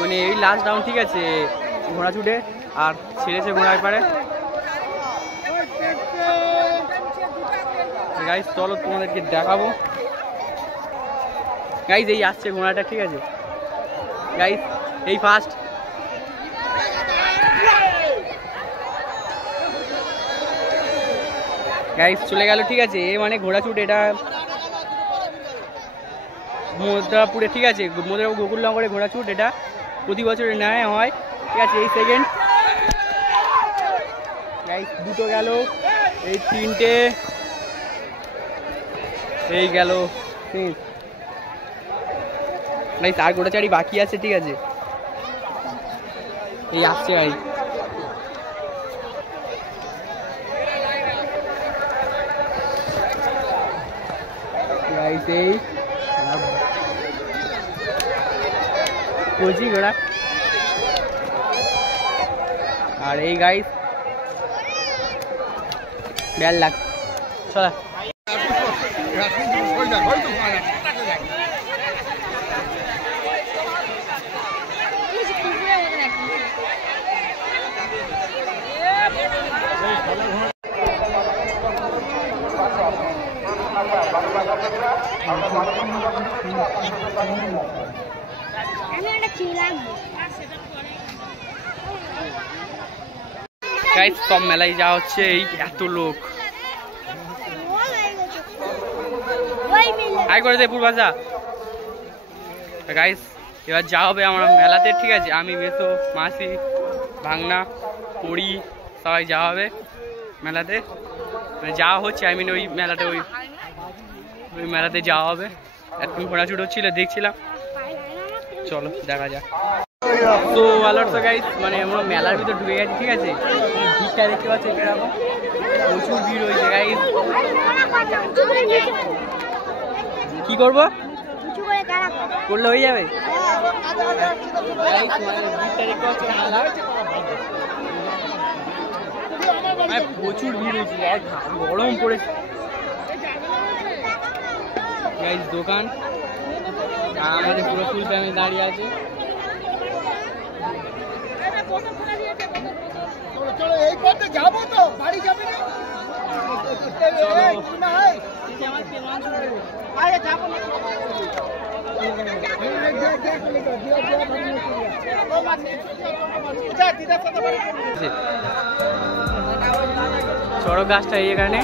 মানে এই last round, ঠিক আছে, ঘোড়া ছুটে আর ছেড়েছে ঘোড়ার পারে। গাইস চলো তোমাদেরকে দেখাবো। গাইস এই আসছে ঘোড়াটা, ঠিক আছে গাইস, এই ফার্স্ট। গাইস চলে গেল, ঠিক আছে। এ মানে ঘোড়া ছুট, এটা মধ্যপুরে, ঠিক আছে, মধ্যপুর গোকুলনগরে ঘোড়া ছুট, এটা প্রতি বছরের ন্যায় হয়, ঠিক আছে। এই সেকেন্ড গাইস, দুটো গেল, এই তিনটে, এই গেল গাইস। আর গোটা চারি বাকি আছে, ঠিক আছে। এই আসছে গাইস, গাইস এই কোচি ঘোড়া। আর এই গাইস বেল লাগ চলা। গাইস সব মেলায় যাওয়া হচ্ছে, এই এত লোক। হাই করে দে পূর্বাশা। গাইস এবার যাওয়া হবে আমার মেলাতে, ঠিক আছে। আমি বেসো, মাসি, ভাগনা, পড়ি, সবাই যাওয়া হবে মেলাতে। মানে যাওয়া হচ্ছে, আই মিন ওই মেলাতে, ওই মেলাতে যাওয়া হবে। এখন ঘোড়া ছুট হচ্ছিল, দেখছিলাম। চলো দেখা যাক। তো ভালো তো গাইস, মানে আমরা মেলার ভিতর ঢুকে গেছি, ঠিক আছে। ভিড়টা দেখতে পাচ্ছি, এরকম প্রচুর ভিড় হয়েছে গাইস। কি করবো, করলে হয়ে যাবে। প্রচুর ভিড় হয়েছে, গরম পড়েছে গাইস। দোকান আমাদের পুরো ফুল ফ্যামিলি দাঁড়িয়ে আছে। যাবো তো বাড়ি যাবে না, চড়ক গাছটা এই এখানে।